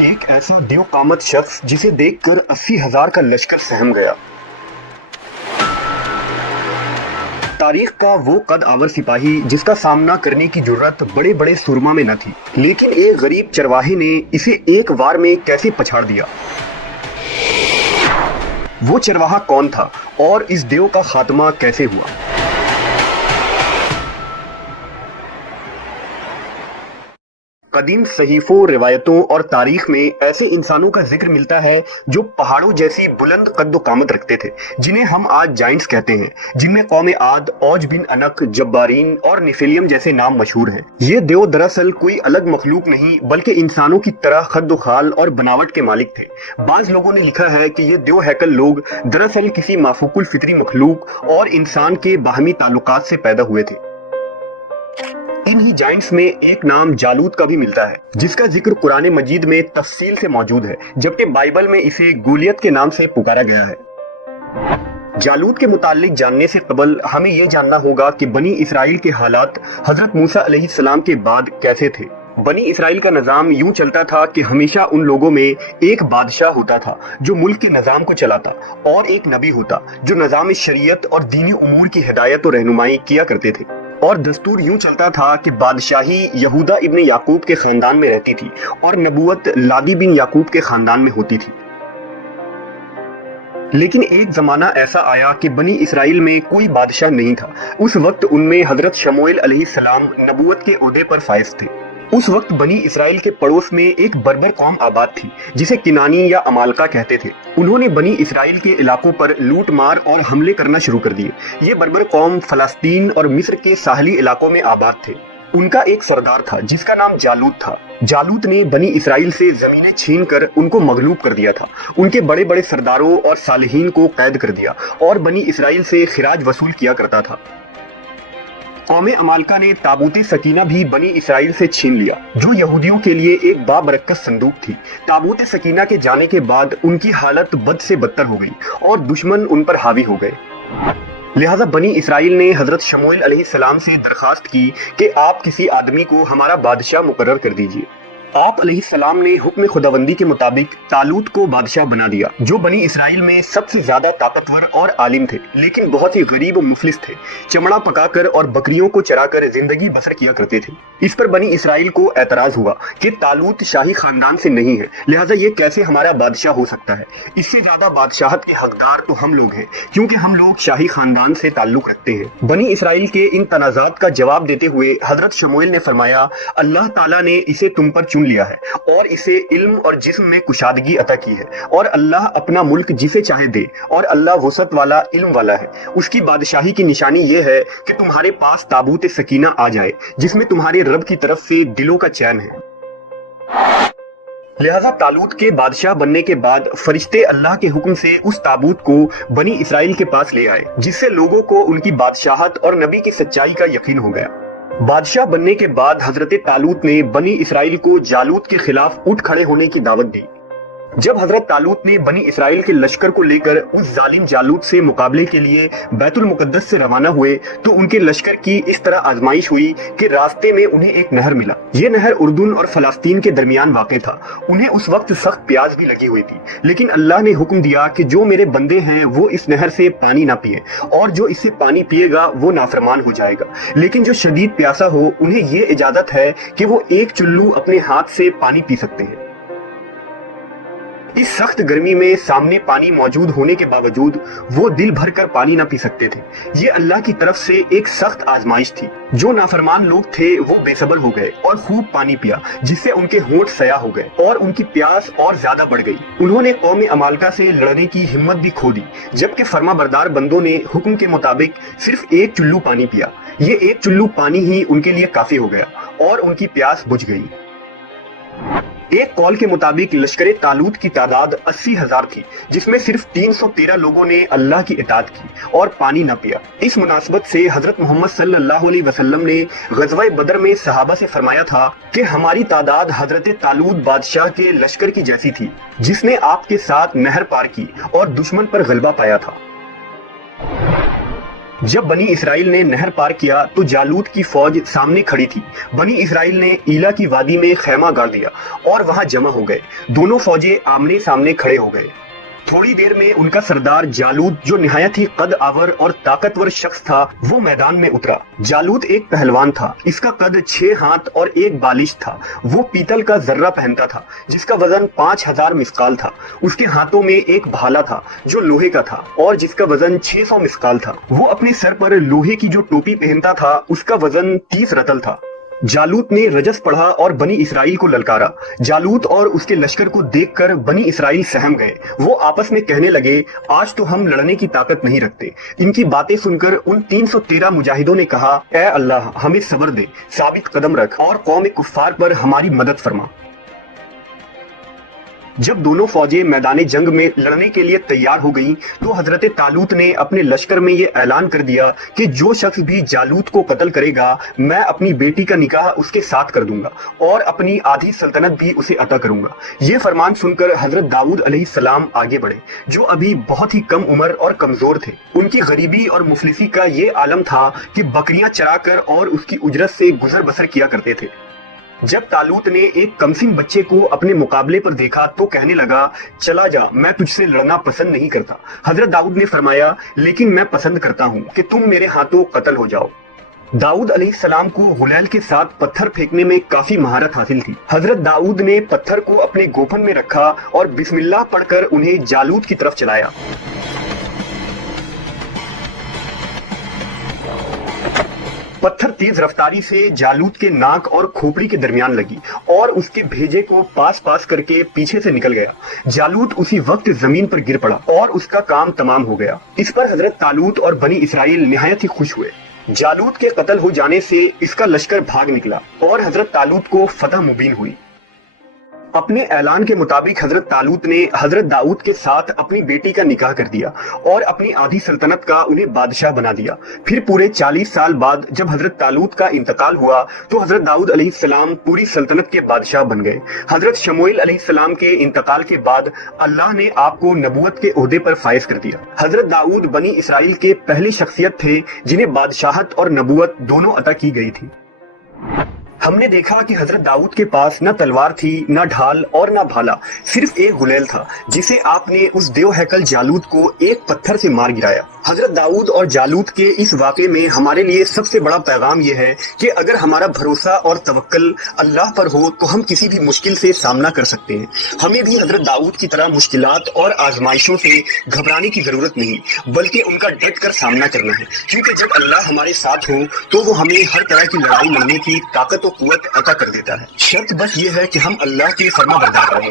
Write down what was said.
ایک ایسا دیو قامت شخص جسے دیکھ کر 80,000 کا لشکر سہم گیا۔ تاریخ کا وہ قد آور سپاہی جس کا سامنا کرنے کی جرت بڑے بڑے سرما میں نہ تھی، لیکن ایک غریب چرواہے نے اسے ایک وار میں کیسے پچھاڑ دیا۔ وہ چرواہا کون تھا اور اس دیو کا خاتمہ کیسے ہوا؟ قدیم صحیفوں، روایتوں اور تاریخ میں ایسے انسانوں کا ذکر ملتا ہے جو پہاڑوں جیسی بلند قد و قامت رکھتے تھے، جنہیں ہم آج جائنٹس کہتے ہیں، جن میں قوم عاد، اوج بن انق، جبارین اور نیفیلیم جیسے نام مشہور ہیں۔ یہ دیو دراصل کوئی الگ مخلوق نہیں بلکہ انسانوں کی طرح خد و خال اور بناوٹ کے مالک تھے۔ بعض لوگوں نے لکھا ہے کہ یہ دیو ہیکل لوگ دراصل کسی مافوق الفطری مخلوق اور انسان کے باہمی تعلقات سے پیدا ہوئے تھے۔ انہی جائنٹس میں ایک نام جالوت کا بھی ملتا ہے، جس کا ذکر قرآن مجید میں تفصیل سے موجود ہے، جبکہ بائبل میں اسے گولیت کے نام سے پکارا گیا ہے۔ جالوت کے متعلق جاننے سے قبل ہمیں یہ جاننا ہوگا کہ بنی اسرائیل کے حالات حضرت موسیٰ علیہ السلام کے بعد کیسے تھے۔ بنی اسرائیل کا نظام یوں چلتا تھا کہ ہمیشہ ان لوگوں میں ایک بادشاہ ہوتا تھا جو ملک کے نظام کو چلاتا، اور ایک نبی ہوتا جو نظام شریعت اور دینی امور کی ہدایت و رہنمائی کیا کرتے تھے۔ اور دستور یوں چلتا تھا کہ بادشاہی یہودا ابن یعقوب کے خاندان میں رہتی تھی اور نبوت لادی بن یعقوب کے خاندان میں ہوتی تھی۔ لیکن ایک زمانہ ایسا آیا کہ بنی اسرائیل میں کوئی بادشاہ نہیں تھا۔ اس وقت ان میں حضرت شموئیل علیہ السلام نبوت کے عہدے پر فائز تھے۔ اس وقت بنی اسرائیل کے پڑوس میں ایک بربر قوم آباد تھی جسے کنانی یا امالکا کہتے تھے۔ انہوں نے بنی اسرائیل کے علاقوں پر لوٹ مار اور حملے کرنا شروع کر دیے۔ یہ بربر قوم فلسطین اور مصر کے ساحلی علاقوں میں آباد تھے۔ ان کا ایک سردار تھا جس کا نام جالوت تھا۔ جالوت نے بنی اسرائیل سے زمینیں چھین کر ان کو مغلوب کر دیا تھا، ان کے بڑے بڑے سرداروں اور صالحین کو قید کر دیا اور بنی اسرائیل سے خراج وصول کیا کرتا تھا۔ قوم امالکا نے تابوت سکینہ بھی بنی اسرائیل سے چھین لیا، جو یہودیوں کے لیے ایک بابرکت صندوق تھی۔ تابوت سکینہ کے جانے کے بعد ان کی حالت بد سے بدتر ہو گئی اور دشمن ان پر حاوی ہو گئے۔ لہٰذا بنی اسرائیل نے حضرت شموئیل علیہ السلام سے درخواست کی کہ آپ کسی آدمی کو ہمارا بادشاہ مقرر کر دیجیے۔ آپ علیہ السلام نے حکم خداوندی کے مطابق طالوت کو بادشاہ بنا دیا، جو بنی اسرائیل میں سب سے زیادہ طاقتور اور عالم تھے، لیکن بہت ہی غریب و مفلس تھے۔ چمڑا پکا کر اور بکریوں کو چرا کر زندگی بسر کیا کرتے تھے۔ اس پر بنی اسرائیل کو اعتراض ہوا کہ طالوت شاہی خاندان سے نہیں ہے، لہٰذا یہ کیسے ہمارا بادشاہ ہو سکتا ہے؟ اس سے زیادہ بادشاہت کے حقدار تو ہم لوگ ہیں، کیونکہ ہم لوگ شاہی خاندان سے تعلق رکھتے ہیں۔ بنی اسرائیل کے ان تنازعات کا جواب دیتے ہوئے حضرت شموئیل نے فرمایا، اللہ تعالیٰ نے اسے تم پر لیا ہے اور اسے علم اور جسم میں کشادگی عطا کی ہے، اور اللہ اپنا ملک جسے چاہے دے، اور اللہ وسعت والا، علم والا ہے۔ اس کی بادشاہی کی نشانی یہ ہے کہ تمہارے پاس تابوت سکینہ آ جائے جس میں تمہارے رب کی طرف سے دلوں کا چین ہے۔ لہٰذا طالوت کے بادشاہ بننے کے بعد فرشتے اللہ کے حکم سے اس تابوت کو بنی اسرائیل کے پاس لے آئے، جس سے لوگوں کو ان کی بادشاہت اور نبی کی سچائی کا یقین ہو گیا۔ بادشاہ بننے کے بعد حضرت طالوت نے بنی اسرائیل کو جالوت کے خلاف اٹھ کھڑے ہونے کی دعوت دی۔ جب حضرت طالوت نے بنی اسرائیل کے لشکر کو لے کر اس ظالم جالوت سے مقابلے کے لیے بیت المقدس سے روانہ ہوئے تو ان کے لشکر کی اس طرح آزمائش ہوئی کہ راستے میں انہیں ایک نہر ملا۔ یہ نہر اردن اور فلسطین کے درمیان واقع تھا۔ انہیں اس وقت سخت پیاس بھی لگی ہوئی تھی، لیکن اللہ نے حکم دیا کہ جو میرے بندے ہیں وہ اس نہر سے پانی نہ پیے، اور جو اس سے پانی پیے گا وہ نافرمان ہو جائے گا، لیکن جو شدید پیاسا ہو انہیں یہ اجازت ہے کہ وہ ایک چلو اپنے ہاتھ سے پانی پی سکتے ہیں۔ اس سخت گرمی میں سامنے پانی موجود ہونے کے باوجود وہ دل بھر کر پانی نہ پی سکتے تھے۔ یہ اللہ کی طرف سے ایک سخت آزمائش تھی۔ جو نافرمان لوگ تھے وہ بے صبر ہو گئے اور خوب پانی پیا، جس سے ان کے ہونٹ سیاہ ہو گئے اور ان کی پیاس اور زیادہ بڑھ گئی۔ انہوں نے قوم امالکا سے لڑنے کی ہمت بھی کھو دی، جبکہ فرما بردار بندوں نے حکم کے مطابق صرف ایک چلو پانی پیا۔ یہ ایک چلو پانی ہی ان کے لیے کافی ہو گیا اور ان کی پیاس بجھ گئی۔ ایک قول کے مطابق لشکر طالوت کی تعداد 80,000 تھی، جس میں صرف 313 لوگوں نے اللہ کی اطاعت کی اور پانی نہ پیا۔ اس مناسبت سے حضرت محمد صلی اللہ علیہ وسلم نے غزوہ بدر میں صحابہ سے فرمایا تھا کہ ہماری تعداد حضرت طالوت بادشاہ کے لشکر کی جیسی تھی، جس نے آپ کے ساتھ نہر پار کی اور دشمن پر غلبہ پایا تھا۔ جب بنی اسرائیل نے نہر پار کیا تو جالوت کی فوج سامنے کھڑی تھی۔ بنی اسرائیل نے ایلا کی وادی میں خیمہ گاڑ دیا اور وہاں جمع ہو گئے۔ دونوں فوجیں آمنے سامنے کھڑے ہو گئے۔ تھوڑی دیر میں ان کا سردار جالوت، جو نہایت ہی قد آور اور طاقتور شخص تھا، وہ میدان میں اترا۔ جالوت ایک پہلوان تھا۔ اس کا قد 6 ہاتھ اور 1 بالش تھا۔ وہ پیتل کا ذرہ پہنتا تھا جس کا وزن 5000 مثقال تھا۔ اس کے ہاتھوں میں ایک بھالا تھا جو لوہے کا تھا اور جس کا وزن 600 مثقال تھا۔ وہ اپنے سر پر لوہے کی جو ٹوپی پہنتا تھا اس کا وزن 30 رطل تھا۔ جالوت نے رجس پڑھا اور بنی اسرائیل کو للکارا۔ جالوت اور اس کے لشکر کو دیکھ کر بنی اسرائیل سہم گئے۔ وہ آپس میں کہنے لگے، آج تو ہم لڑنے کی طاقت نہیں رکھتے۔ ان کی باتیں سن کر ان 313 مجاہدوں نے کہا، اے اللہ ہمیں صبر دے، ثابت قدم رکھ اور قوم کفار پر ہماری مدد فرما۔ جب دونوں فوجیں میدان جنگ میں لڑنے کے لیے تیار ہو گئیں تو حضرت طالوت نے اپنے لشکر میں یہ اعلان کر دیا کہ جو شخص بھی جالوت کو قتل کرے گا میں اپنی بیٹی کا نکاح اس کے ساتھ کر دوں گا اور اپنی آدھی سلطنت بھی اسے عطا کروں گا۔ یہ فرمان سن کر حضرت داؤد علیہ السلام آگے بڑھے، جو ابھی بہت ہی کم عمر اور کمزور تھے۔ ان کی غریبی اور مفلسی کا یہ عالم تھا کہ بکریاں چرا کر اور اس کی اجرت سے گزر بسر کیا کرتے تھے۔ جب طالوت نے ایک کمسن بچے کو اپنے مقابلے پر دیکھا تو کہنے لگا، چلا جا، میں تجھ سے لڑنا پسند نہیں کرتا۔ حضرت داؤد نے فرمایا، لیکن میں پسند کرتا ہوں کہ تم میرے ہاتھوں قتل ہو جاؤ۔ داؤد علیہ السلام کو غلیل کے ساتھ پتھر پھینکنے میں کافی مہارت حاصل تھی۔ حضرت داؤد نے پتھر کو اپنے گوپن میں رکھا اور بسم اللہ پڑھ کر انہیں جالوت کی طرف چلایا۔ پتھر تیز رفتاری سے جالوت کے ناک اور کھوپڑی کے درمیان لگی اور اس کے بھیجے کو پاس پاس کر کے پیچھے سے نکل گیا۔ جالوت اسی وقت زمین پر گر پڑا اور اس کا کام تمام ہو گیا۔ اس پر حضرت طالوت اور بنی اسرائیل نہایت ہی خوش ہوئے۔ جالوت کے قتل ہو جانے سے اس کا لشکر بھاگ نکلا اور حضرت طالوت کو فتح مبین ہوئی۔ اپنے اعلان کے مطابق حضرت طالوت نے حضرت داؤد کے ساتھ اپنی بیٹی کا نکاح کر دیا اور اپنی آدھی سلطنت کا انہیں بادشاہ بنا دیا۔ پھر پورے 40 سال بعد جب حضرت طالوت کا انتقال ہوا تو حضرت داؤد علیہ السلام پوری سلطنت کے بادشاہ بن گئے۔ حضرت شموئیل علیہ السلام کے انتقال کے بعد اللہ نے آپ کو نبوت کے عہدے پر فائز کر دیا۔ حضرت داؤد بنی اسرائیل کے پہلی شخصیت تھے جنہیں بادشاہت اور نبوت دونوں عطا کی گئی تھی۔ ہم نے دیکھا کہ حضرت داؤد کے پاس نہ تلوار تھی، نہ ڈھال اور نہ بھالا، صرف ایک غلیل تھا جسے آپ نے اس دیو ہیکل جالوت کو ایک پتھر سے مار گرایا۔ حضرت داؤد اور جالوت کے اس واقعے میں ہمارے لیے سب سے بڑا پیغام یہ ہے کہ اگر ہمارا بھروسہ اور توکل اللہ پر ہو تو ہم کسی بھی مشکل سے سامنا کر سکتے ہیں۔ ہمیں بھی حضرت داؤد کی طرح مشکلات اور آزمائشوں سے گھبرانے کی ضرورت نہیں، بلکہ ان کا ڈٹ کر سامنا کرنا ہے، کیونکہ جب اللہ ہمارے ساتھ ہو تو وہ ہمیں ہر طرح کی لڑائی لڑنے کی طاقت و قوت عطا کر دیتا ہے۔ شرط بس یہ ہے کہ ہم اللہ کے فرما بردار رہیں۔